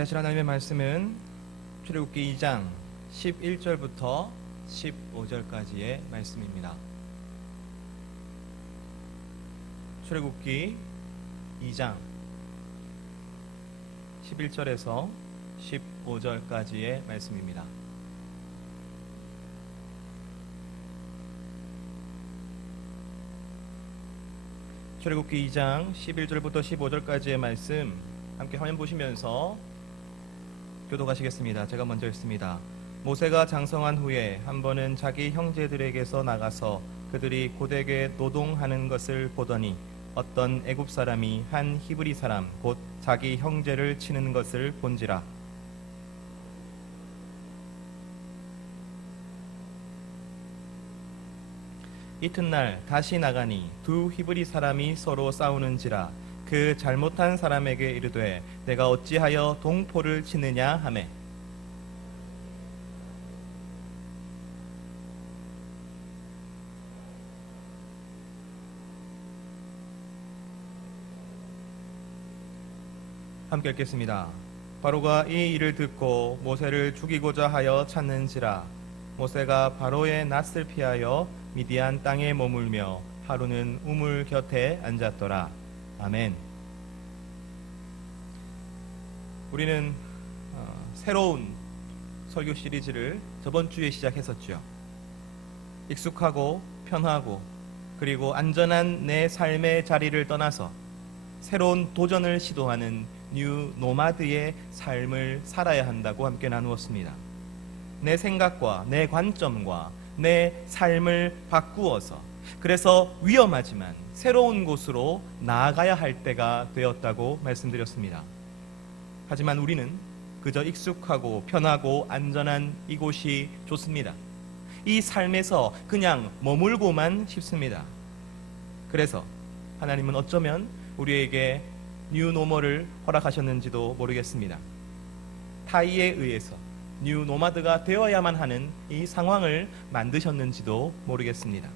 하실 하나님의 말씀은 출애굽기 2장 11절부터 15절까지의 말씀입니다. 출애굽기 2장 11절에서 15절까지의 말씀입니다. 출애굽기 2장 11절부터 15절까지의 말씀 함께 화면 보시면서 교독하시겠습니다. 제가 먼저 읽습니다. 모세가 장성한 후에 한 번은 자기 형제들에게서 나가서 그들이 고되게 노동하는 것을 보더니 어떤 애굽 사람이 한 히브리 사람 곧 자기 형제를 치는 것을 본지라. 이튿날 다시 나가니 두 히브리 사람이 서로 싸우는지라. 그 잘못한 사람에게 이르되 내가 어찌하여 동포를 치느냐 하매 함께 읽겠습니다. 바로가 이 일을 듣고 모세를 죽이고자 하여 찾는지라. 모세가 바로의 낯을 피하여 미디안 땅에 머물며 하루는 우물 곁에 앉았더라. 아멘. 우리는 새로운 설교 시리즈를 저번 주에 시작했었죠. 익숙하고 편하고 그리고 안전한 내 삶의 자리를 떠나서 새로운 도전을 시도하는 뉴 노마드의 삶을 살아야 한다고 함께 나누었습니다. 내 생각과 내 관점과 내 삶을 바꾸어서 그래서 위험하지만 새로운 곳으로 나아가야 할 때가 되었다고 말씀드렸습니다. 하지만 우리는 그저 익숙하고 편하고 안전한 이곳이 좋습니다. 이 삶에서 그냥 머물고만 싶습니다. 그래서 하나님은 어쩌면 우리에게 뉴 노멀을 허락하셨는지도 모르겠습니다. 타이에 의해서 뉴 노마드가 되어야만 하는 이 상황을 만드셨는지도 모르겠습니다.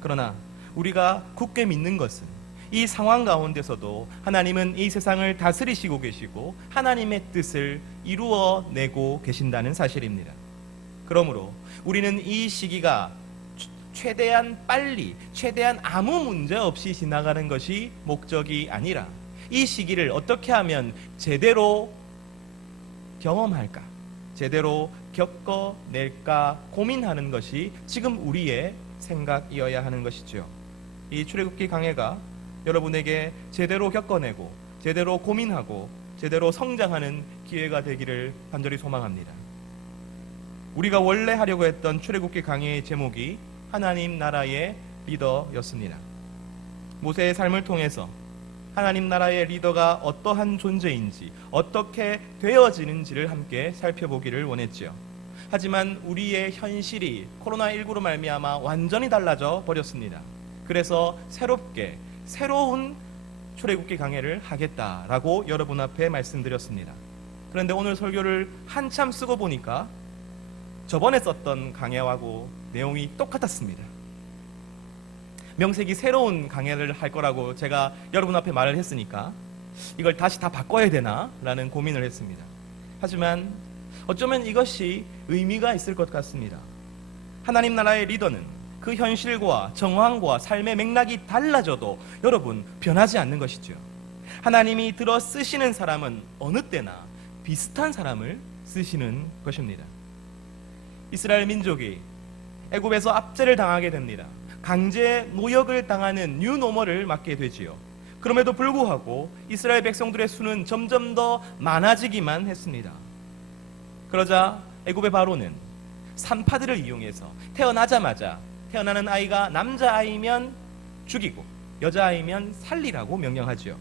그러나 우리가 굳게 믿는 것은 이 상황 가운데서도 하나님은 이 세상을 다스리시고 계시고 하나님의 뜻을 이루어내고 계신다는 사실입니다. 그러므로 우리는 이 시기가 최대한 빨리, 최대한 아무 문제 없이 지나가는 것이 목적이 아니라 이 시기를 어떻게 하면 제대로 경험할까, 제대로 겪어낼까 고민하는 것이 지금 우리의 생각이어야 하는 것이죠. 이 출애굽기 강해가 여러분에게 제대로 겪어내고 제대로 고민하고 제대로 성장하는 기회가 되기를 간절히 소망합니다. 우리가 원래 하려고 했던 출애굽기 강해의 제목이 하나님 나라의 리더였습니다. 모세의 삶을 통해서 하나님 나라의 리더가 어떠한 존재인지 어떻게 되어지는지를 함께 살펴보기를 원했지요. 하지만 우리의 현실이 코로나19로 말미암아 완전히 달라져 버렸습니다. 그래서 새로운 출애굽기 강해를 하겠다라고 여러분 앞에 말씀드렸습니다. 그런데 오늘 설교를 한참 쓰고 보니까 저번에 썼던 강해하고 내용이 똑같았습니다. 명색이 새로운 강해를 할 거라고 제가 여러분 앞에 말을 했으니까 이걸 다시 다 바꿔야 되나? 라는 고민을 했습니다. 하지만 어쩌면 이것이 의미가 있을 것 같습니다. 하나님 나라의 리더는 그 현실과 정황과 삶의 맥락이 달라져도 여러분 변하지 않는 것이죠. 하나님이 들어 쓰시는 사람은 어느 때나 비슷한 사람을 쓰시는 것입니다. 이스라엘 민족이 애굽에서 압제를 당하게 됩니다. 강제 노역을 당하는 뉴 노멀을 맞게 되지요. 그럼에도 불구하고 이스라엘 백성들의 수는 점점 더 많아지기만 했습니다. 그러자 애굽의 바로는 산파들을 이용해서 태어나자마자 태어나는 아이가 남자아이면 죽이고 여자아이면 살리라고 명령하지요.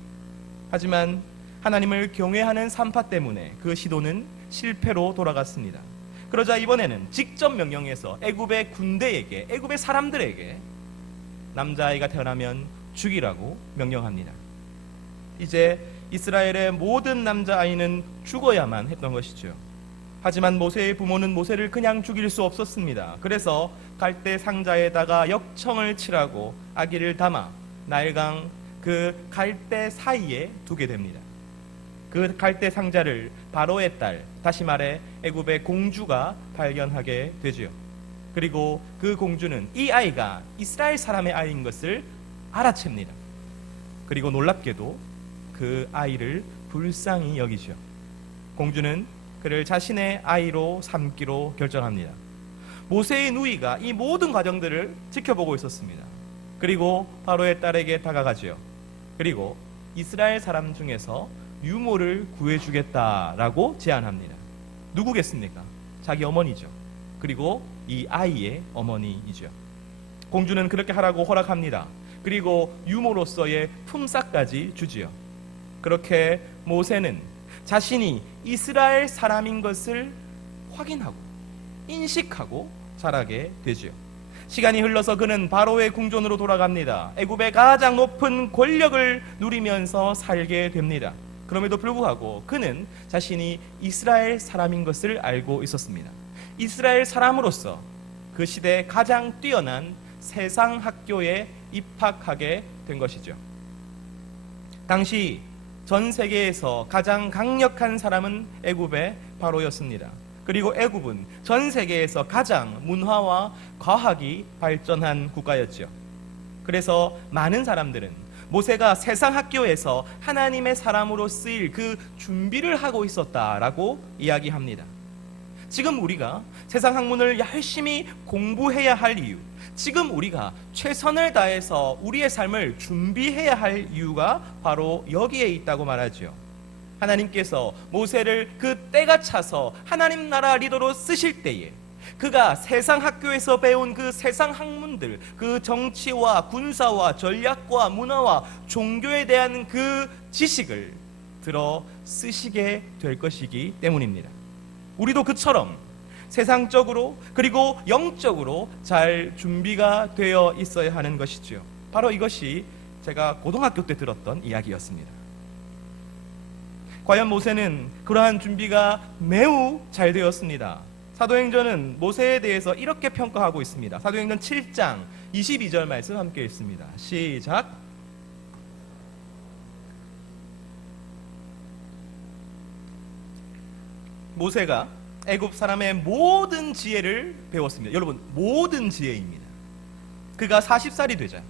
하지만 하나님을 경외하는 산파 때문에 그 시도는 실패로 돌아갔습니다. 그러자 이번에는 직접 명령해서 애굽의 군대에게, 애굽의 사람들에게 남자아이가 태어나면 죽이라고 명령합니다. 이제 이스라엘의 모든 남자아이는 죽어야만 했던 것이죠. 하지만 모세의 부모는 모세를 그냥 죽일 수 없었습니다. 그래서 갈대 상자에다가 역청을 칠하고 아기를 담아 나일강 그 갈대 사이에 두게 됩니다. 그 갈대 상자를 바로의 딸, 다시 말해 애굽의 공주가 발견하게 되지요. 그리고 그 공주는 이 아이가 이스라엘 사람의 아이인 것을 알아챕니다. 그리고 놀랍게도 그 아이를 불쌍히 여기죠. 공주는 그를 자신의 아이로 삼기로 결정합니다. 모세의 누이가 이 모든 과정들을 지켜보고 있었습니다. 그리고 바로의 딸에게 다가가지요. 그리고 이스라엘 사람 중에서 유모를 구해주겠다라고 제안합니다. 누구겠습니까? 자기 어머니죠. 그리고 이 아이의 어머니이죠. 공주는 그렇게 하라고 허락합니다. 그리고 유모로서의 품삯까지 주지요. 그렇게 모세는 자신이 이스라엘 사람인 것을 확인하고 인식하고 자라게 되지요. 시간이 흘러서 그는 바로의 궁전으로 돌아갑니다. 애굽의 가장 높은 권력을 누리면서 살게 됩니다. 그럼에도 불구하고 그는 자신이 이스라엘 사람인 것을 알고 있었습니다. 이스라엘 사람으로서 그 시대에 가장 뛰어난 세상 학교에 입학하게 된 것이죠. 당시 전 세계에서 가장 강력한 사람은 애굽의 바로였습니다. 그리고 애굽은 전 세계에서 가장 문화와 과학이 발전한 국가였죠. 그래서 많은 사람들은 모세가 세상 학교에서 하나님의 사람으로 쓰일 그 준비를 하고 있었다라고 이야기합니다. 지금 우리가 세상 학문을 열심히 공부해야 할 이유, 지금 우리가 최선을 다해서 우리의 삶을 준비해야 할 이유가 바로 여기에 있다고 말하죠. 하나님께서 모세를 그 때가 차서 하나님 나라 리더로 쓰실 때에 그가 세상 학교에서 배운 그 세상 학문들, 그 정치와 군사와 전략과 문화와 종교에 대한 그 지식을 들어 쓰시게 될 것이기 때문입니다. 우리도 그처럼 세상적으로 그리고 영적으로 잘 준비가 되어 있어야 하는 것이죠. 바로 이것이 제가 고등학교 때 들었던 이야기였습니다. 과연 모세는 그러한 준비가 매우 잘 되었습니다. 사도행전은 모세에 대해서 이렇게 평가하고 있습니다. 사도행전 7장 22절 말씀 함께 읽습니다. 시작. 모세가 애굽 사람의 모든 지혜를 배웠습니다. 여러분, 모든 지혜입니다. 그가 40살이 되자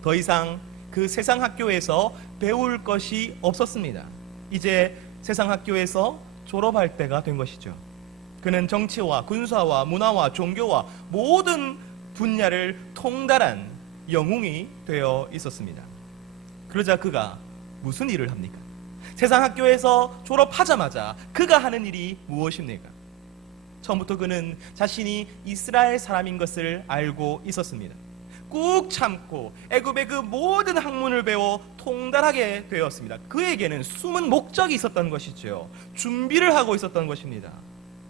더 이상 그 세상 학교에서 배울 것이 없었습니다. 이제 세상 학교에서 졸업할 때가 된 것이죠. 그는 정치와 군사와 문화와 종교와 모든 분야를 통달한 영웅이 되어 있었습니다. 그러자 그가 무슨 일을 합니까? 세상 학교에서 졸업하자마자 그가 하는 일이 무엇입니까? 처음부터 그는 자신이 이스라엘 사람인 것을 알고 있었습니다. 꾹 참고 애굽의 그 모든 학문을 배워 통달하게 되었습니다. 그에게는 숨은 목적이 있었던 것이죠. 준비를 하고 있었던 것입니다.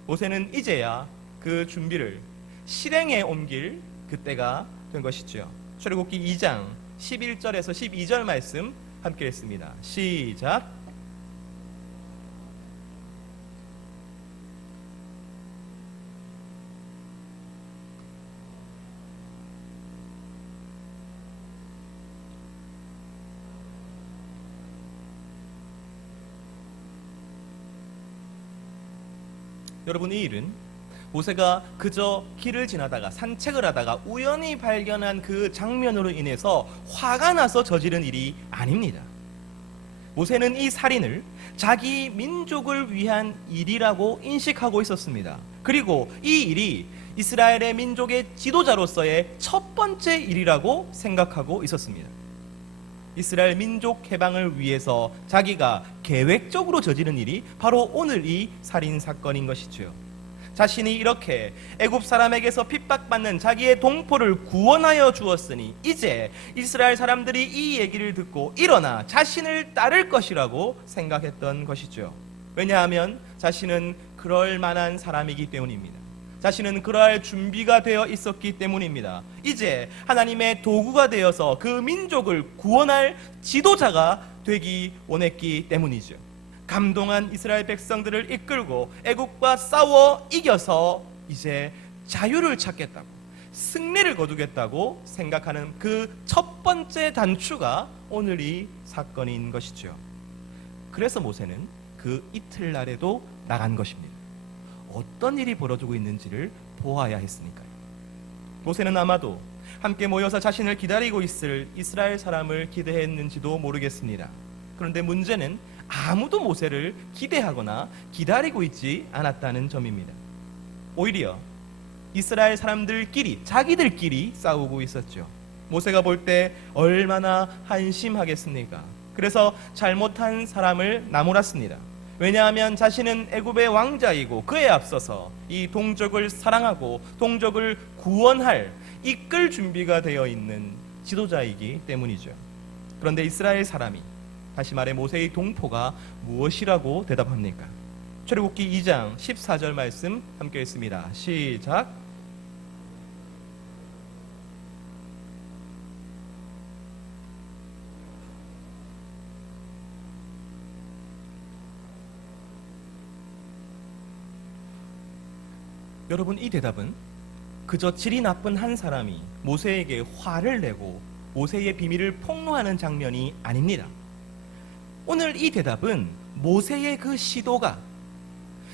모세는 이제야 그 준비를 실행에 옮길 그때가 된 것이죠. 출애굽기 2장 11절에서 12절 말씀 함께 했습니다. 시작. 여러분, 이 일은 모세가 그저 길을 지나다가 산책을 하다가 우연히 발견한 그 장면으로 인해서 화가 나서 저지른 일이 아닙니다. 모세는 이 살인을 자기 민족을 위한 일이라고 인식하고 있었습니다. 그리고 이 일이 이스라엘의 민족의 지도자로서의 첫 번째 일이라고 생각하고 있었습니다. 이스라엘 민족 해방을 위해서 자기가 계획적으로 저지른 일이 바로 오늘 이 살인 사건인 것이죠. 자신이 이렇게 애굽 사람에게서 핍박받는 자기의 동포를 구원하여 주었으니 이제 이스라엘 사람들이 이 얘기를 듣고 일어나 자신을 따를 것이라고 생각했던 것이죠. 왜냐하면 자신은 그럴 만한 사람이기 때문입니다. 자신은 그러할 준비가 되어 있었기 때문입니다. 이제 하나님의 도구가 되어서 그 민족을 구원할 지도자가 되기 원했기 때문이죠. 감동한 이스라엘 백성들을 이끌고 애국과 싸워 이겨서 이제 자유를 찾겠다고, 승리를 거두겠다고 생각하는 그 첫 번째 단추가 오늘 이 사건인 것이죠. 그래서 모세는 그 이틀날에도 나간 것입니다. 어떤 일이 벌어지고 있는지를 보아야 했으니까요. 모세는 아마도 함께 모여서 자신을 기다리고 있을 이스라엘 사람을 기대했는지도 모르겠습니다. 그런데 문제는 아무도 모세를 기대하거나 기다리고 있지 않았다는 점입니다. 오히려 이스라엘 사람들끼리, 자기들끼리 싸우고 있었죠. 모세가 볼 때 얼마나 한심하겠습니까? 그래서 잘못한 사람을 나무랐습니다. 왜냐하면 자신은 애굽의 왕자이고 그에 앞서서 이 동족을 사랑하고 동족을 구원할, 이끌 준비가 되어 있는 지도자이기 때문이죠. 그런데 이스라엘 사람이, 다시 말해 모세의 동포가 무엇이라고 대답합니까? 출애굽기 2장 14절 말씀 함께 읽습니다. 시작. 여러분, 이 대답은 그저 질이 나쁜 한 사람이 모세에게 화를 내고 모세의 비밀을 폭로하는 장면이 아닙니다. 오늘 이 대답은 모세의 그 시도가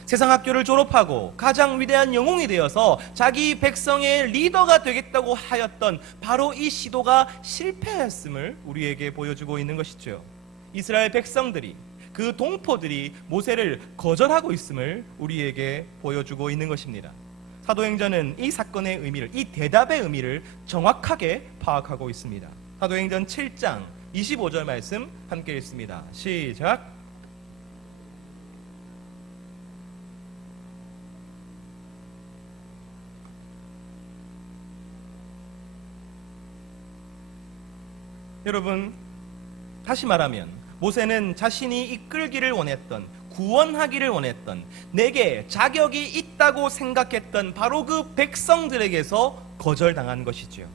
세상학교를 졸업하고 가장 위대한 영웅이 되어서 자기 백성의 리더가 되겠다고 하였던 바로 이 시도가 실패했음을 우리에게 보여주고 있는 것이죠. 이스라엘 백성들이, 그 동포들이 모세를 거절하고 있음을 우리에게 보여주고 있는 것입니다. 사도행전은 이 사건의 의미를, 이 대답의 의미를 정확하게 파악하고 있습니다. 사도행전 7장 25절 말씀 함께 읽습니다. 시작. 여러분, 다시 말하면 모세는 자신이 이끌기를 원했던, 구원하기를 원했던, 내게 자격이 있다고 생각했던 바로 그 백성들에게서 거절당한 것이지요.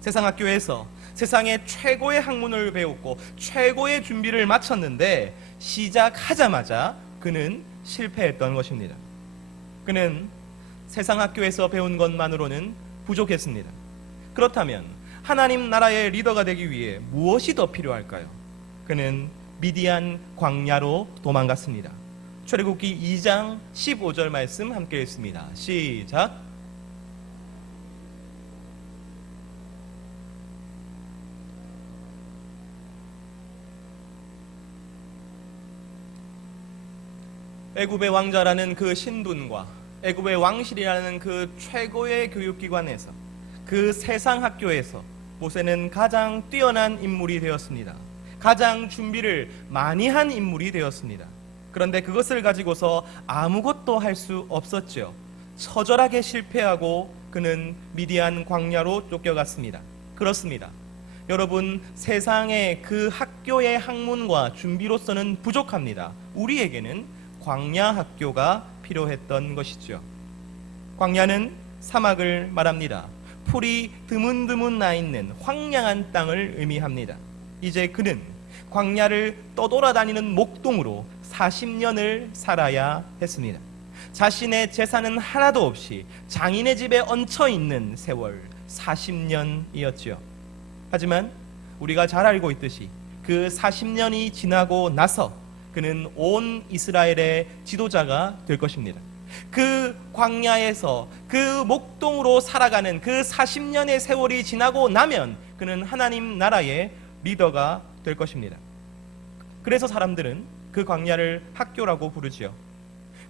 세상학교에서 세상의 최고의 학문을 배웠고 최고의 준비를 마쳤는데 시작하자마자 그는 실패했던 것입니다. 그는 세상학교에서 배운 것만으로는 부족했습니다. 그렇다면 하나님 나라의 리더가 되기 위해 무엇이 더 필요할까요? 그는 미디안 광야로 도망갔습니다. 출애굽기 2장 15절 말씀 함께 읽습니다. 시작. 애굽의 왕자라는 그 신분과 애굽의 왕실이라는 그 최고의 교육기관에서, 그 세상 학교에서 모세는 가장 뛰어난 인물이 되었습니다. 가장 준비를 많이 한 인물이 되었습니다. 그런데 그것을 가지고서 아무것도 할 수 없었죠. 처절하게 실패하고 그는 미디안 광야로 쫓겨갔습니다. 그렇습니다. 여러분, 세상의 그 학교의 학문과 준비로서는 부족합니다. 우리에게는 광야 학교가 필요했던 것이죠. 광야는 사막을 말합니다. 풀이 드문드문 나 있는 황량한 땅을 의미합니다. 이제 그는 광야를 떠돌아다니는 목동으로 40년을 살아야 했습니다. 자신의 재산은 하나도 없이 장인의 집에 얹혀 있는 세월 40년이었지요. 하지만 우리가 잘 알고 있듯이 그 40년이 지나고 나서 그는 온 이스라엘의 지도자가 될 것입니다. 그 광야에서 그 목동으로 살아가는 그 40년의 세월이 지나고 나면 그는 하나님 나라의 리더가 될 것입니다. 그래서 사람들은 그 광야를 학교라고 부르지요.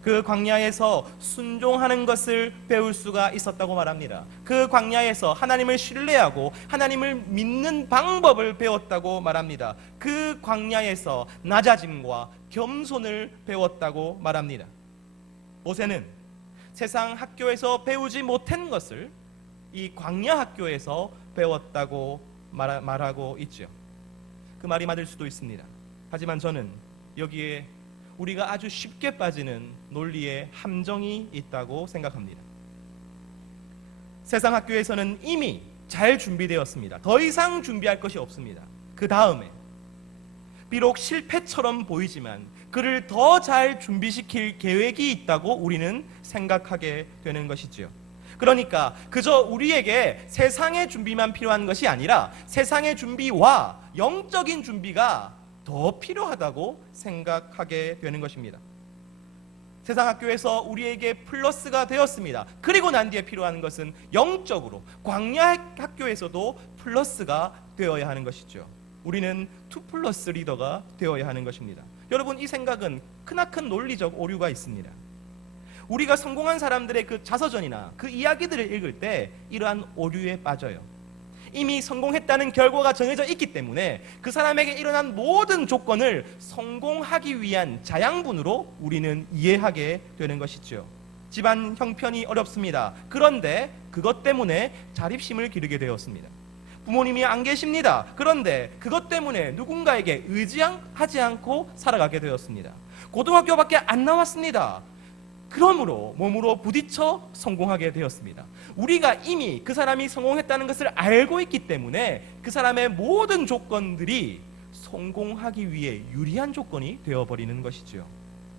그 광야에서 순종하는 것을 배울 수가 있었다고 말합니다. 그 광야에서 하나님을 신뢰하고 하나님을 믿는 방법을 배웠다고 말합니다. 그 광야에서 낮아짐과 겸손을 배웠다고 말합니다. 모세는 세상 학교에서 배우지 못한 것을 이 광야 학교에서 배웠다고 말하고 있죠. 그 말이 맞을 수도 있습니다. 하지만 저는 여기에 우리가 아주 쉽게 빠지는 논리의 함정이 있다고 생각합니다. 세상 학교에서는 이미 잘 준비되었습니다. 더 이상 준비할 것이 없습니다. 그 다음에 비록 실패처럼 보이지만 그를 더 잘 준비시킬 계획이 있다고 우리는 생각하게 되는 것이지요. 그러니까 그저 우리에게 세상의 준비만 필요한 것이 아니라 세상의 준비와 영적인 준비가 더 필요하다고 생각하게 되는 것입니다. 세상 학교에서 우리에게 플러스가 되었습니다. 그리고 난 뒤에 필요한 것은 영적으로 광야 학교에서도 플러스가 되어야 하는 것이죠. 우리는 2+ 리더가 되어야 하는 것입니다. 여러분, 이 생각은 크나큰 논리적 오류가 있습니다. 우리가 성공한 사람들의 그 자서전이나 그 이야기들을 읽을 때 이러한 오류에 빠져요. 이미 성공했다는 결과가 정해져 있기 때문에 그 사람에게 일어난 모든 조건을 성공하기 위한 자양분으로 우리는 이해하게 되는 것이죠. 집안 형편이 어렵습니다. 그런데 그것 때문에 자립심을 기르게 되었습니다. 부모님이 안 계십니다. 그런데 그것 때문에 누군가에게 의지하지 않고 살아가게 되었습니다. 고등학교밖에 안 나왔습니다. 그러므로 몸으로 부딪혀 성공하게 되었습니다. 우리가 이미 그 사람이 성공했다는 것을 알고 있기 때문에 그 사람의 모든 조건들이 성공하기 위해 유리한 조건이 되어버리는 것이죠.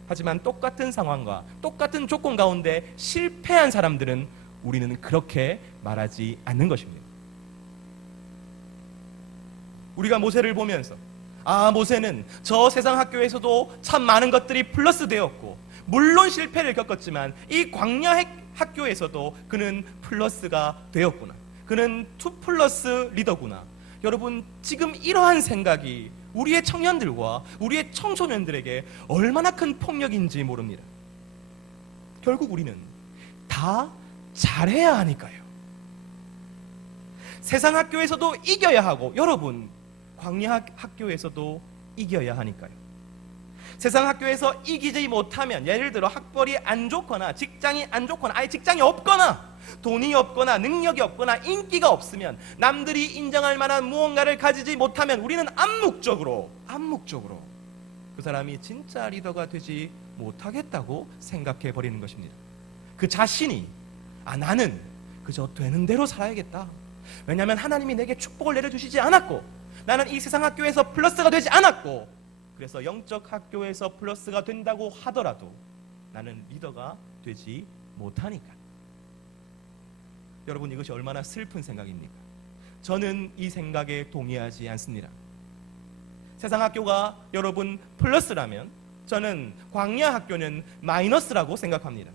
하지만 똑같은 상황과 똑같은 조건 가운데 실패한 사람들은 우리는 그렇게 말하지 않는 것입니다. 우리가 모세를 보면서 모세는 저 세상 학교에서도 참 많은 것들이 플러스 되었고 물론 실패를 겪었지만 이 광야 학교에서도 그는 플러스가 되었구나. 그는 2+ 리더구나. 여러분, 지금 이러한 생각이 우리의 청년들과 우리의 청소년들에게 얼마나 큰 폭력인지 모릅니다. 결국 우리는 다 잘해야 하니까요. 세상 학교에서도 이겨야 하고, 여러분, 광야 학교에서도 이겨야 하니까요. 세상 학교에서 이기지 못하면, 예를 들어 학벌이 안 좋거나 직장이 안 좋거나 아예 직장이 없거나 돈이 없거나 능력이 없거나 인기가 없으면, 남들이 인정할 만한 무언가를 가지지 못하면 우리는 암묵적으로 그 사람이 진짜 리더가 되지 못하겠다고 생각해 버리는 것입니다. 그 자신이 나는 그저 되는 대로 살아야겠다. 왜냐하면 하나님이 내게 축복을 내려주시지 않았고 나는 이 세상 학교에서 플러스가 되지 않았고, 그래서 영적 학교에서 플러스가 된다고 하더라도 나는 리더가 되지 못하니까. 여러분, 이것이 얼마나 슬픈 생각입니까? 저는 이 생각에 동의하지 않습니다. 세상 학교가 여러분 플러스라면 저는 광야 학교는 마이너스라고 생각합니다.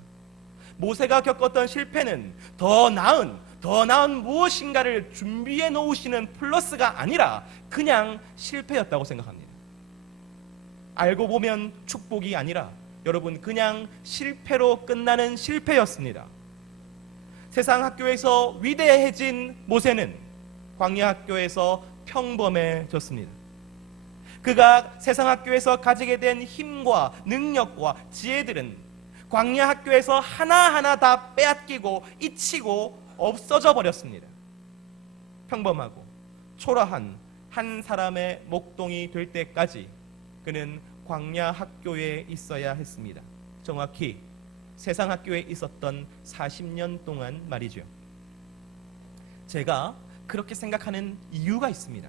모세가 겪었던 실패는 더 나은 무엇인가를 준비해 놓으시는 플러스가 아니라 그냥 실패였다고 생각합니다. 알고 보면 축복이 아니라 여러분 그냥 실패로 끝나는 실패였습니다. 세상 학교에서 위대해진 모세는 광야 학교에서 평범해졌습니다. 그가 세상 학교에서 가지게 된 힘과 능력과 지혜들은 광야 학교에서 하나하나 다 빼앗기고 잊히고 없어져 버렸습니다. 평범하고 초라한 한 사람의 목동이 될 때까지 그는 광야 학교에 있어야 했습니다. 정확히 세상 학교에 있었던 40년 동안 말이죠. 제가 그렇게 생각하는 이유가 있습니다.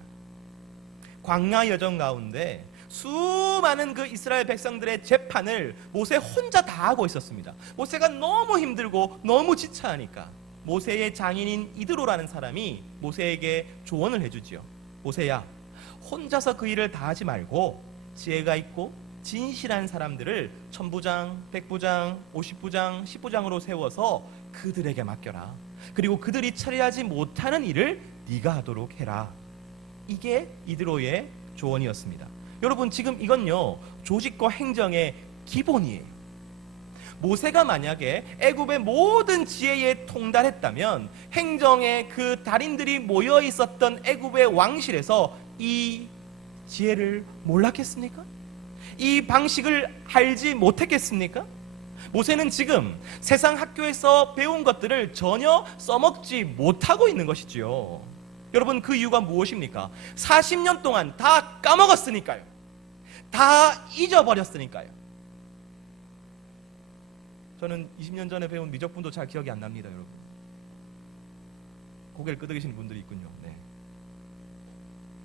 광야 여정 가운데 수많은 그 이스라엘 백성들의 재판을 모세 혼자 다 하고 있었습니다. 모세가 너무 힘들고 너무 지쳐하니까 모세의 장인인 이드로라는 사람이 모세에게 조언을 해주지요. 모세야, 혼자서 그 일을 다 하지 말고 지혜가 있고 진실한 사람들을 1000부장, 100부장, 50부장, 10부장으로 세워서 그들에게 맡겨라. 그리고 그들이 처리하지 못하는 일을 네가 하도록 해라. 이게 이드로의 조언이었습니다. 여러분, 지금 이건요 조직과 행정의 기본이에요. 모세가 만약에 애굽의 모든 지혜에 통달했다면 행정의 그 달인들이 모여 있었던 애굽의 왕실에서 이 지혜를 몰랐겠습니까? 이 방식을 알지 못했겠습니까? 모세는 지금 세상 학교에서 배운 것들을 전혀 써먹지 못하고 있는 것이지요. 여러분, 그 이유가 무엇입니까? 40년 동안 다 까먹었으니까요. 다 잊어버렸으니까요. 저는 20년 전에 배운 미적분도 잘 기억이 안 납니다, 여러분. 고개를 끄덕이시는 분들이 있군요. 네.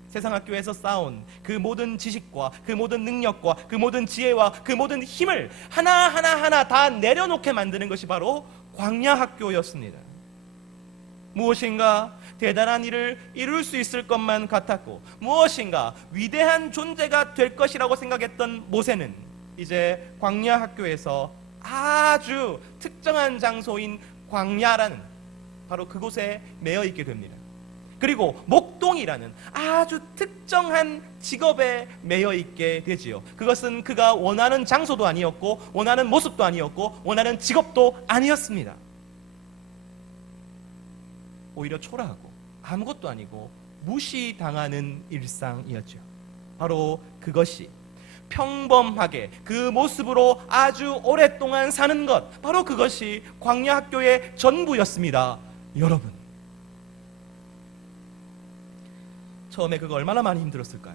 세상 학교에서 쌓은 그 모든 지식과 그 모든 능력과 그 모든 지혜와 그 모든 힘을 하나하나 다 내려놓게 만드는 것이 바로 광야 학교였습니다. 무엇인가 대단한 일을 이룰 수 있을 것만 같았고, 무엇인가 위대한 존재가 될 것이라고 생각했던 모세는 이제 광야 학교에서 아주 특정한 장소인 광야라는 바로 그곳에 매여 있게 됩니다. 그리고 목동이라는 아주 특정한 직업에 매여 있게 되지요. 그것은 그가 원하는 장소도 아니었고, 원하는 모습도 아니었고, 원하는 직업도 아니었습니다. 오히려 초라하고 아무것도 아니고 무시당하는 일상이었죠. 바로 그것이 평범하게 그 모습으로 아주 오랫동안 사는 것, 바로 그것이 광야 학교의 전부였습니다. 여러분, 처음에 그거 얼마나 많이 힘들었을까요?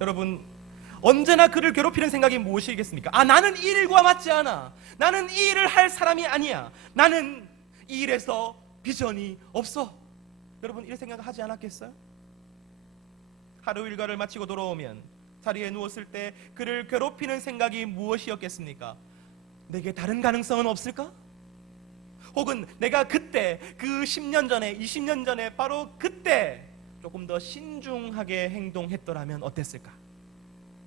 여러분, 언제나 그를 괴롭히는 생각이 무엇이겠습니까? 나는 이 일과 맞지 않아. 나는 이 일을 할 사람이 아니야. 나는 이 일에서 비전이 없어. 여러분, 이런 생각을 하지 않았겠어요? 하루 일과를 마치고 돌아오면 자리에 누웠을 때 그를 괴롭히는 생각이 무엇이었겠습니까? 내게 다른 가능성은 없을까? 혹은 내가 그때 그 10년 전에 20년 전에 바로 그때 조금 더 신중하게 행동했더라면 어땠을까?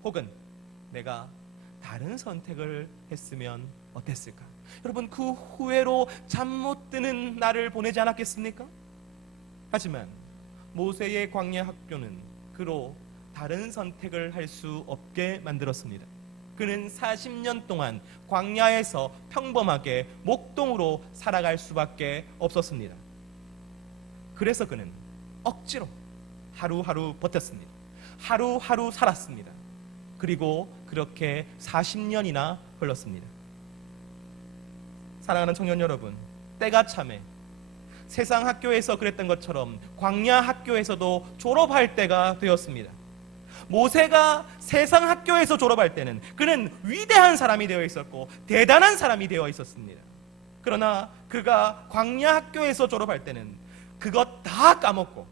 혹은 내가 다른 선택을 했으면 어땠을까? 여러분, 그 후회로 잠 못 드는 날을 보내지 않았겠습니까? 하지만 모세의 광야 학교는 그로 다른 선택을 할 수 없게 만들었습니다. 그는 40년 동안 광야에서 평범하게 목동으로 살아갈 수밖에 없었습니다. 그래서 그는 억지로 하루하루 버텼습니다. 하루하루 살았습니다. 그리고 그렇게 40년이나 흘렀습니다. 사랑하는 청년 여러분, 때가 참에 세상 학교에서 그랬던 것처럼 광야 학교에서도 졸업할 때가 되었습니다. 모세가 세상 학교에서 졸업할 때는 그는 위대한 사람이 되어 있었고 대단한 사람이 되어 있었습니다. 그러나 그가 광야 학교에서 졸업할 때는 그것 다 까먹고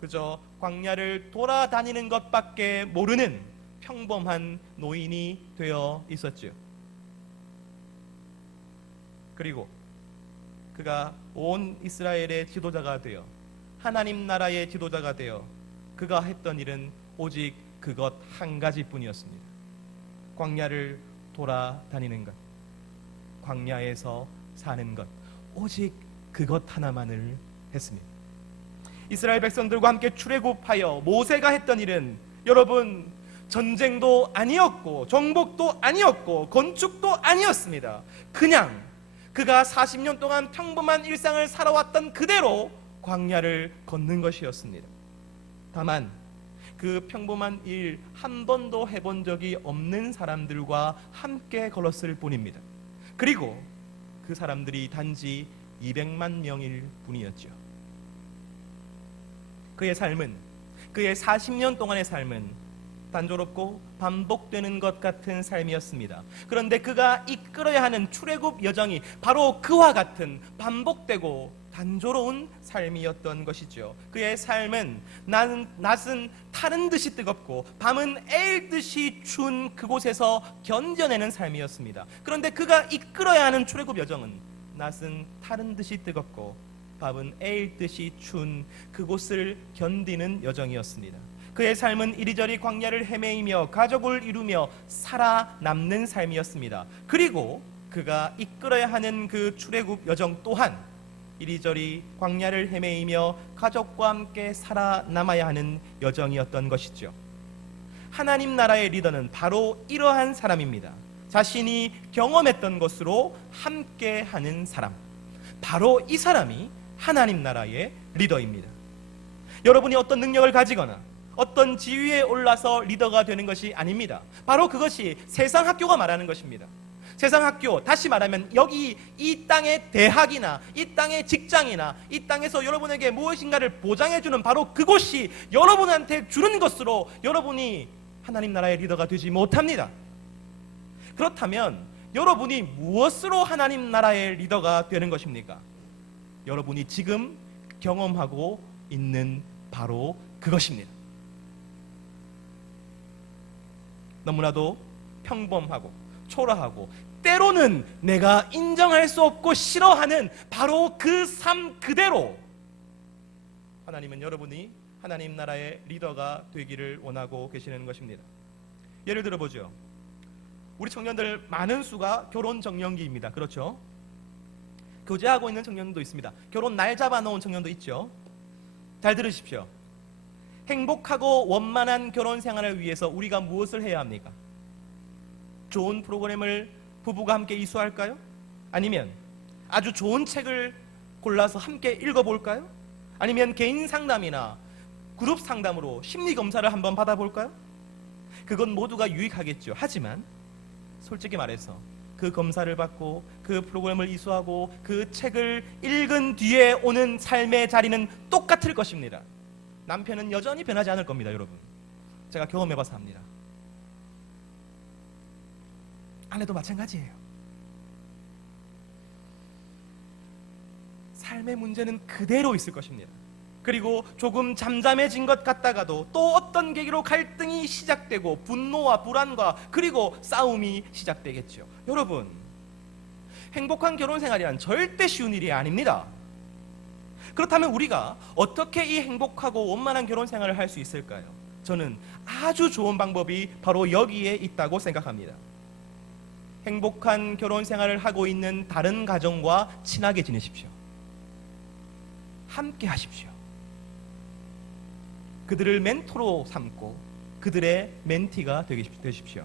그저 광야를 돌아다니는 것밖에 모르는 평범한 노인이 되어 있었죠. 그리고 그가 온 이스라엘의 지도자가 되어 하나님 나라의 지도자가 되어 그가 했던 일은 오직 그것 한 가지뿐이었습니다. 광야를 돌아다니는 것, 광야에서 사는 것, 오직 그것 하나만을 했습니다. 이스라엘 백성들과 함께 출애굽하여 모세가 했던 일은 여러분, 전쟁도 아니었고 정복도 아니었고 건축도 아니었습니다. 그냥 그가 40년 동안 평범한 일상을 살아왔던 그대로 광야를 걷는 것이었습니다. 다만 그 평범한 일 한 번도 해본 적이 없는 사람들과 함께 걸었을 뿐입니다. 그리고 그 사람들이 단지 200만 명일 뿐이었죠. 그의 삶은, 그의 40년 동안의 삶은 단조롭고 반복되는 것 같은 삶이었습니다. 그런데 그가 이끌어야 하는 출애굽 여정이 바로 그와 같은 반복되고 단조로운 삶이었던 것이죠. 그의 삶은 낮은 타는 듯이 뜨겁고 밤은 애일 듯이 추운 그곳에서 견뎌내는 삶이었습니다. 그런데 그가 이끌어야 하는 출애굽 여정은 낮은 타는 듯이 뜨겁고 밤은 애일 듯이 추운 그곳을 견디는 여정이었습니다. 그의 삶은 이리저리 광야를 헤매이며 가족을 이루며 살아남는 삶이었습니다. 그리고 그가 이끌어야 하는 그 출애굽 여정 또한 이리저리 광야를 헤매이며 가족과 함께 살아남아야 하는 여정이었던 것이죠. 하나님 나라의 리더는 바로 이러한 사람입니다. 자신이 경험했던 것으로 함께하는 사람, 바로 이 사람이 하나님 나라의 리더입니다. 여러분이 어떤 능력을 가지거나 어떤 지위에 올라서 리더가 되는 것이 아닙니다. 바로 그것이 세상 학교가 말하는 것입니다. 세상 학교, 다시 말하면 여기 이 땅의 대학이나 이 땅의 직장이나 이 땅에서 여러분에게 무엇인가를 보장해주는 바로 그곳이 여러분한테 주는 것으로 여러분이 하나님 나라의 리더가 되지 못합니다. 그렇다면 여러분이 무엇으로 하나님 나라의 리더가 되는 것입니까? 여러분이 지금 경험하고 있는 바로 그것입니다. 너무나도 평범하고 초라하고 때로는 내가 인정할 수 없고 싫어하는 바로 그 삶 그대로 하나님은 여러분이 하나님 나라의 리더가 되기를 원하고 계시는 것입니다. 예를 들어보죠. 우리 청년들 많은 수가 결혼 정년기입니다. 그렇죠? 교제하고 있는 청년도 있습니다. 결혼 날 잡아놓은 청년도 있죠. 잘 들으십시오. 행복하고 원만한 결혼 생활을 위해서 우리가 무엇을 해야 합니까? 좋은 프로그램을 부부가 함께 이수할까요? 아니면 아주 좋은 책을 골라서 함께 읽어볼까요? 아니면 개인 상담이나 그룹 상담으로 심리 검사를 한번 받아볼까요? 그건 모두가 유익하겠죠. 하지만 솔직히 말해서 그 검사를 받고 그 프로그램을 이수하고 그 책을 읽은 뒤에 오는 삶의 자리는 똑같을 것입니다. 남편은 여전히 변하지 않을 겁니다. 여러분, 제가 경험해봐서 합니다. 아내도 마찬가지예요. 삶의 문제는 그대로 있을 것입니다. 그리고 조금 잠잠해진 것 같다가도 또 어떤 계기로 갈등이 시작되고 분노와 불안과 그리고 싸움이 시작되겠죠. 여러분, 행복한 결혼 생활이란 절대 쉬운 일이 아닙니다. 그렇다면 우리가 어떻게 이 행복하고 원만한 결혼 생활을 할 수 있을까요? 저는 아주 좋은 방법이 바로 여기에 있다고 생각합니다. 행복한 결혼 생활을 하고 있는 다른 가정과 친하게 지내십시오. 함께 하십시오. 그들을 멘토로 삼고 그들의 멘티가 되십시오.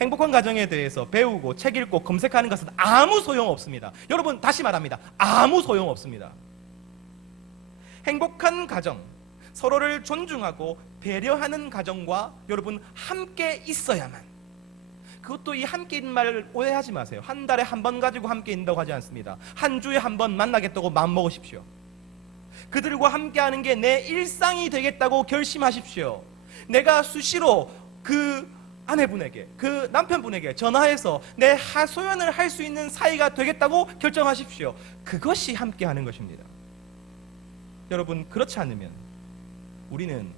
행복한 가정에 대해서 배우고 책 읽고 검색하는 것은 아무 소용없습니다. 여러분, 다시 말합니다. 아무 소용없습니다. 행복한 가정, 서로를 존중하고 배려하는 가정과 여러분 함께 있어야만, 그것도 이 함께 있는 말을 오해하지 마세요. 한 달에 한 번 가지고 함께 있는다고 하지 않습니다. 한 주에 한 번 만나겠다고 마음먹으십시오. 그들과 함께하는 게 내 일상이 되겠다고 결심하십시오. 내가 수시로 그 아내분에게, 그 남편분에게 전화해서 내 하소연을 할 수 있는 사이가 되겠다고 결정하십시오. 그것이 함께하는 것입니다. 여러분, 그렇지 않으면 우리는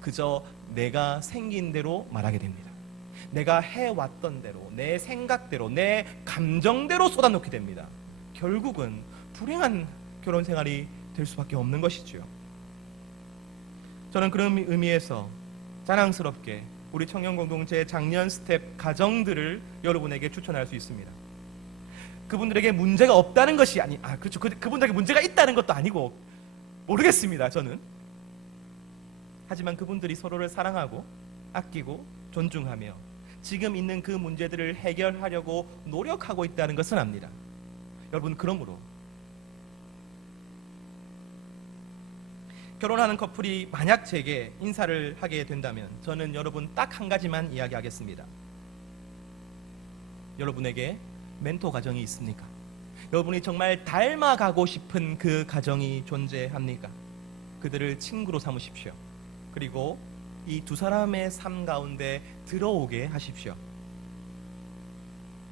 그저 내가 생긴 대로 말하게 됩니다. 내가 해왔던 대로, 내 생각대로, 내 감정대로 쏟아놓게 됩니다. 결국은 불행한 결혼 생활이 될 수밖에 없는 것이죠. 저는 그런 의미에서 자랑스럽게 우리 청년공동체 작년 스텝 가정들을 여러분에게 추천할 수 있습니다. 그분들에게 문제가 없다는 것이 그렇죠. 그분들에게 문제가 있다는 것도 아니고 모르겠습니다. 저는. 하지만 그분들이 서로를 사랑하고 아끼고 존중하며 지금 있는 그 문제들을 해결하려고 노력하고 있다는 것은 압니다. 여러분, 그러므로 결혼하는 커플이 만약 제게 인사를 하게 된다면 저는 여러분 딱 한 가지만 이야기하겠습니다. 여러분에게 멘토 가정이 있습니까? 여러분이 정말 닮아가고 싶은 그 가정이 존재합니까? 그들을 친구로 삼으십시오. 그리고 이 두 사람의 삶 가운데 들어오게 하십시오.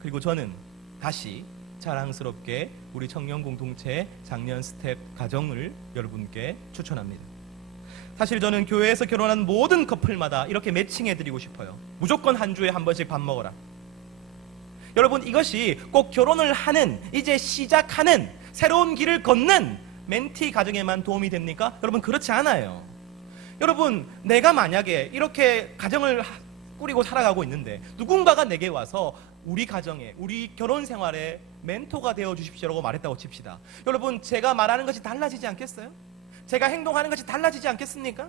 그리고 저는 다시 자랑스럽게 우리 청년 공동체 작년 스텝 가정을 여러분께 추천합니다. 사실 저는 교회에서 결혼한 모든 커플마다 이렇게 매칭해드리고 싶어요. 무조건 한 주에 한 번씩 밥 먹어라. 여러분, 이것이 꼭 결혼을 하는, 이제 시작하는, 새로운 길을 걷는 멘티 가정에만 도움이 됩니까? 여러분, 그렇지 않아요. 여러분, 내가 만약에 이렇게 가정을 꾸리고 살아가고 있는데 누군가가 내게 와서 우리 가정에, 우리 결혼 생활에 멘토가 되어 주십시오라고 말했다고 칩시다. 여러분, 제가 말하는 것이 달라지지 않겠어요? 제가 행동하는 것이 달라지지 않겠습니까?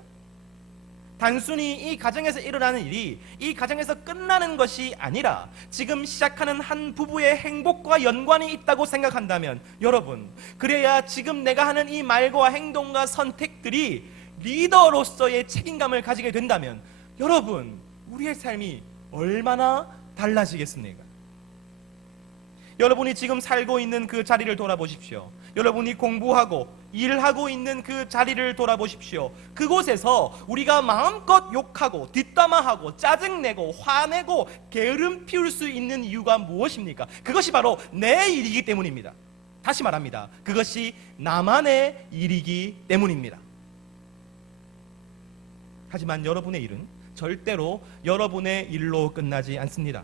단순히 이 가정에서 일어나는 일이 이 가정에서 끝나는 것이 아니라 지금 시작하는 한 부부의 행복과 연관이 있다고 생각한다면 여러분, 그래야 지금 내가 하는 이 말과 행동과 선택들이 리더로서의 책임감을 가지게 된다면 여러분, 우리의 삶이 얼마나 달라지겠습니까? 여러분이 지금 살고 있는 그 자리를 돌아보십시오. 여러분이 공부하고 일하고 있는 그 자리를 돌아보십시오. 그곳에서 우리가 마음껏 욕하고 뒷담화하고 짜증내고 화내고 게으름 피울 수 있는 이유가 무엇입니까? 그것이 바로 내 일이기 때문입니다. 다시 말합니다. 그것이 나만의 일이기 때문입니다. 하지만 여러분의 일은 절대로 여러분의 일로 끝나지 않습니다.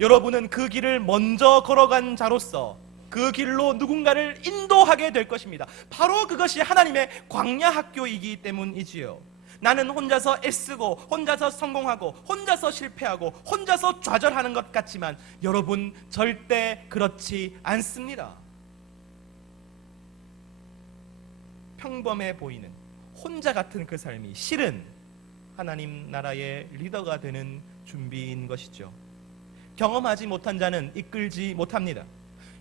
여러분은 그 길을 먼저 걸어간 자로서 그 길로 누군가를 인도하게 될 것입니다. 바로 그것이 하나님의 광야 학교이기 때문이지요. 나는 혼자서 애쓰고 혼자서 성공하고 혼자서 실패하고 혼자서 좌절하는 것 같지만 여러분, 절대 그렇지 않습니다. 평범해 보이는 혼자 같은 그 삶이 실은 하나님 나라의 리더가 되는 준비인 것이죠. 경험하지 못한 자는 이끌지 못합니다.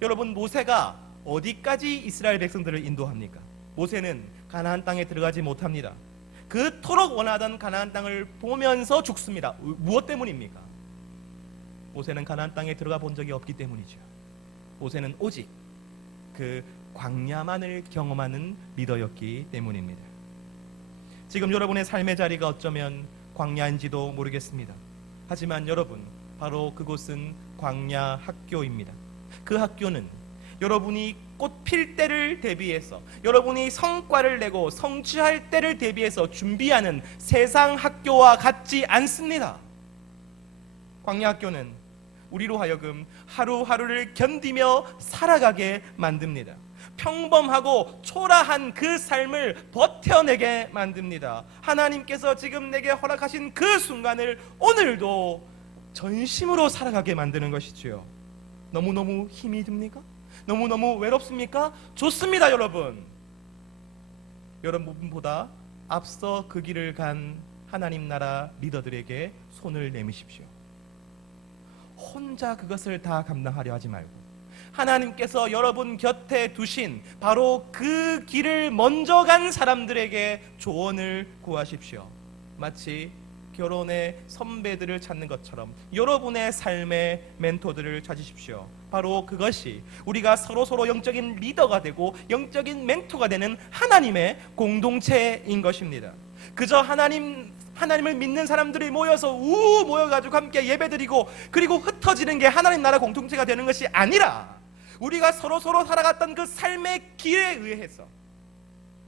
여러분, 모세가 어디까지 이스라엘 백성들을 인도합니까? 모세는 가나안 땅에 들어가지 못합니다. 그토록 원하던 가나안 땅을 보면서 죽습니다. 무엇 때문입니까? 모세는 가나안 땅에 들어가 본 적이 없기 때문이죠. 모세는 오직 그 광야만을 경험하는 리더였기 때문입니다. 지금 여러분의 삶의 자리가 어쩌면 광야인지도 모르겠습니다. 하지만 여러분, 바로 그곳은 광야 학교입니다. 그 학교는 여러분이 꽃 필 때를 대비해서, 여러분이 성과를 내고 성취할 때를 대비해서 준비하는 세상 학교와 같지 않습니다. 광야 학교는 우리로 하여금 하루하루를 견디며 살아가게 만듭니다. 평범하고 초라한 그 삶을 버텨내게 만듭니다. 하나님께서 지금 내게 허락하신 그 순간을 오늘도 전심으로 살아가게 만드는 것이지요. 너무너무 힘이 듭니까? 너무너무 외롭습니까? 좋습니다, 여러분. 여러분보다 앞서 그 길을 간 하나님 나라 리더들에게 손을 내미십시오. 혼자 그것을 다 감당하려 하지 말고 하나님께서 여러분 곁에 두신 바로 그 길을 먼저 간 사람들에게 조언을 구하십시오. 마치 결혼의 선배들을 찾는 것처럼 여러분의 삶의 멘토들을 찾으십시오. 바로 그것이 우리가 서로서로 영적인 리더가 되고 영적인 멘토가 되는 하나님의 공동체인 것입니다. 그저 하나님을 믿는 사람들이 모여가지고 함께 예배드리고 그리고 흩어지는 게 하나님 나라 공동체가 되는 것이 아니라, 우리가 서로서로 살아갔던 그 삶의 길에 의해서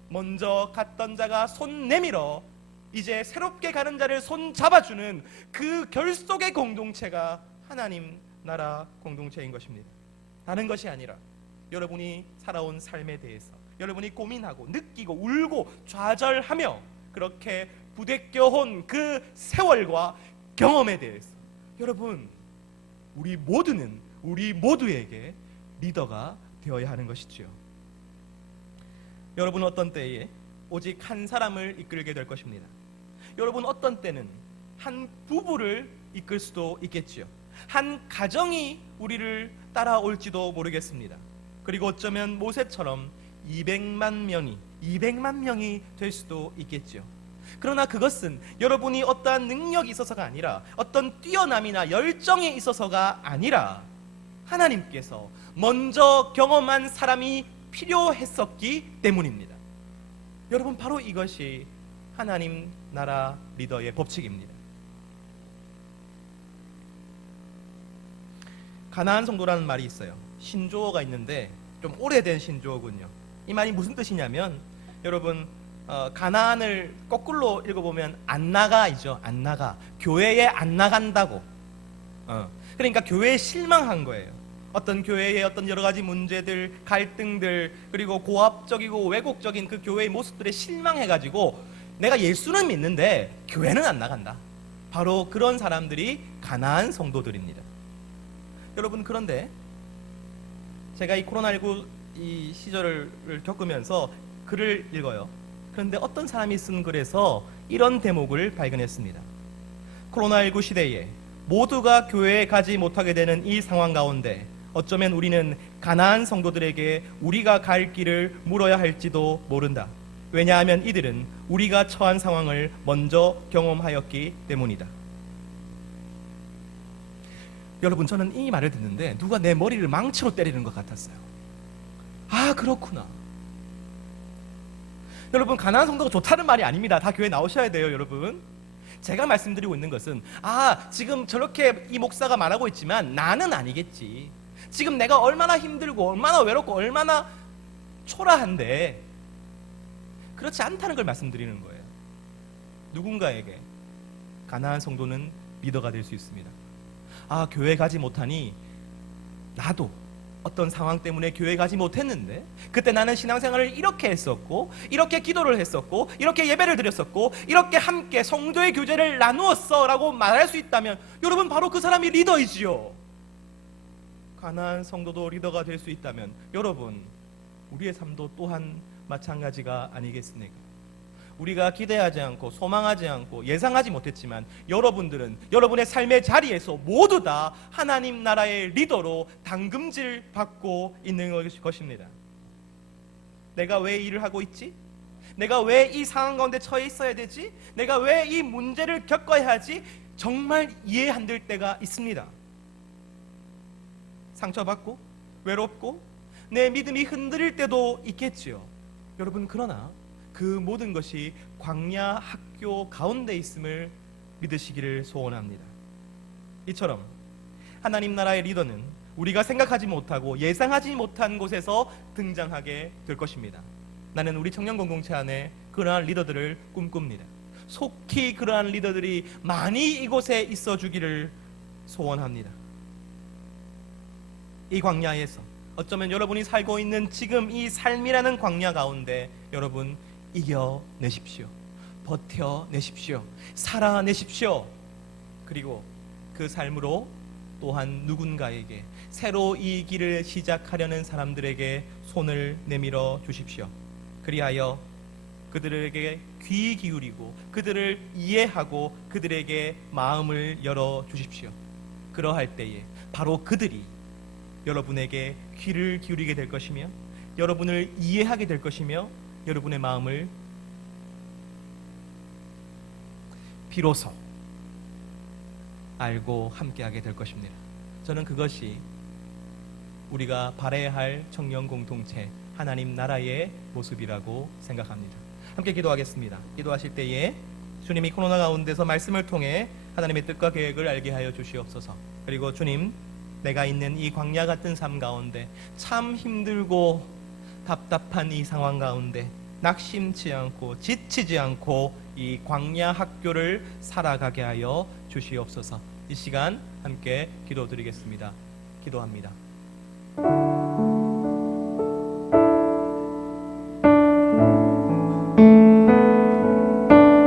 먼저 갔던 자가 손 내밀어 이제 새롭게 가는 자를 손 잡아주는 그 결속의 공동체가 하나님 나라 공동체인 것입니다. 다른 것이 아니라 여러분이 살아온 삶에 대해서 여러분이 고민하고 느끼고 울고 좌절하며 그렇게 부대껴온 그 세월과 경험에 대해서 여러분, 우리 모두에게 리더가 되어야 하는 것이지요. 여러분, 어떤 때에 오직 한 사람을 이끌게 될 것입니다. 여러분, 어떤 때는 한 부부를 이끌 수도 있겠지요. 한 가정이 우리를 따라올지도 모르겠습니다. 그리고 어쩌면 모세처럼 200만 명이 될 수도 있겠지요. 그러나 그것은 여러분이 어떠한 능력이 있어서가 아니라, 어떤 뛰어남이나 열정이 있어서가 아니라, 하나님께서 먼저 경험한 사람이 필요했었기 때문입니다. 여러분, 바로 이것이 하나님 나라 리더의 법칙입니다. 가나안 성도라는 말이 있어요. 신조어가 있는데 좀 오래된 신조어군요. 이 말이 무슨 뜻이냐면, 여러분, 가나안을 거꾸로 읽어보면 안 나가이죠. 안 나가. 교회에 안 나간다고. 그러니까 교회에 실망한 거예요. 어떤 교회의 어떤 여러 가지 문제들, 갈등들, 그리고 고압적이고 왜곡적인 그 교회의 모습들에 실망해가지고 내가 예수는 믿는데 교회는 안 나간다. 바로 그런 사람들이 가나안 성도들입니다. 여러분, 그런데 제가 이 코로나19 이 시절을 겪으면서 글을 읽어요. 그런데 어떤 사람이 쓴 글에서 이런 대목을 발견했습니다. 코로나19 시대에 모두가 교회에 가지 못하게 되는 이 상황 가운데 어쩌면 우리는 가나안 성도들에게 우리가 갈 길을 물어야 할지도 모른다. 왜냐하면 이들은 우리가 처한 상황을 먼저 경험하였기 때문이다. 여러분, 저는 이 말을 듣는데 누가 내 머리를 망치로 때리는 것 같았어요. 아, 그렇구나. 여러분, 가나안 성도가 좋다는 말이 아닙니다. 다 교회 나오셔야 돼요, 여러분. 제가 말씀드리고 있는 것은, 지금 저렇게 이 목사가 말하고 있지만 나는 아니겠지. 지금 내가 얼마나 힘들고 얼마나 외롭고 얼마나 초라한데 그렇지 않다는 걸 말씀드리는 거예요. 누군가에게 가나안 성도는 리더가 될 수 있습니다. 아, 교회 가지 못하니 나도 어떤 상황 때문에 교회 가지 못했는데 그때 나는 신앙생활을 이렇게 했었고 이렇게 기도를 했었고 이렇게 예배를 드렸었고 이렇게 함께 성도의 교제를 나누었어 라고 말할 수 있다면 여러분, 바로 그 사람이 리더이지요. 가난한 성도도 리더가 될 수 있다면 여러분, 우리의 삶도 또한 마찬가지가 아니겠습니까? 우리가 기대하지 않고 소망하지 않고 예상하지 못했지만 여러분들은 여러분의 삶의 자리에서 모두 다 하나님 나라의 리더로 당금질 받고 있는 것입니다. 내가 왜 일을 하고 있지? 내가 왜 이 상황 가운데 처해 있어야 되지? 내가 왜 이 문제를 겪어야 하지? 정말 이해 안 될 때가 있습니다. 상처받고 외롭고 내 믿음이 흔들릴 때도 있겠지요. 여러분, 그러나 그 모든 것이 광야 학교 가운데 있음을 믿으시기를 소원합니다. 이처럼 하나님 나라의 리더는 우리가 생각하지 못하고 예상하지 못한 곳에서 등장하게 될 것입니다. 나는 우리 청년 공동체 안에 그러한 리더들을 꿈꿉니다. 속히 그러한 리더들이 많이 이곳에 있어 주기를 소원합니다. 이 광야에서 어쩌면 여러분이 살고 있는 지금 이 삶이라는 광야 가운데 여러분, 이겨내십시오. 버텨내십시오. 살아내십시오. 그리고 그 삶으로 또한 누군가에게 새로 이 길을 시작하려는 사람들에게 손을 내밀어 주십시오. 그리하여 그들에게 귀 기울이고 그들을 이해하고 그들에게 마음을 열어 주십시오. 그러할 때에 바로 그들이 여러분에게 귀를 기울이게 될 것이며 여러분을 이해하게 될 것이며 여러분의 마음을 비로소 알고 함께하게 될 것입니다. 저는 그것이 우리가 바라야 할 청년 공동체 하나님 나라의 모습이라고 생각합니다. 함께 기도하겠습니다. 기도하실 때에 주님이 코로나 가운데서 말씀을 통해 하나님의 뜻과 계획을 알게 하여 주시옵소서. 그리고 주님, 내가 있는 이 광야 같은 삶 가운데 참 힘들고 답답한 이 상황 가운데 낙심치 않고 지치지 않고 이 광야 학교를 살아가게 하여 주시옵소서. 이 시간 함께 기도드리겠습니다. 기도합니다.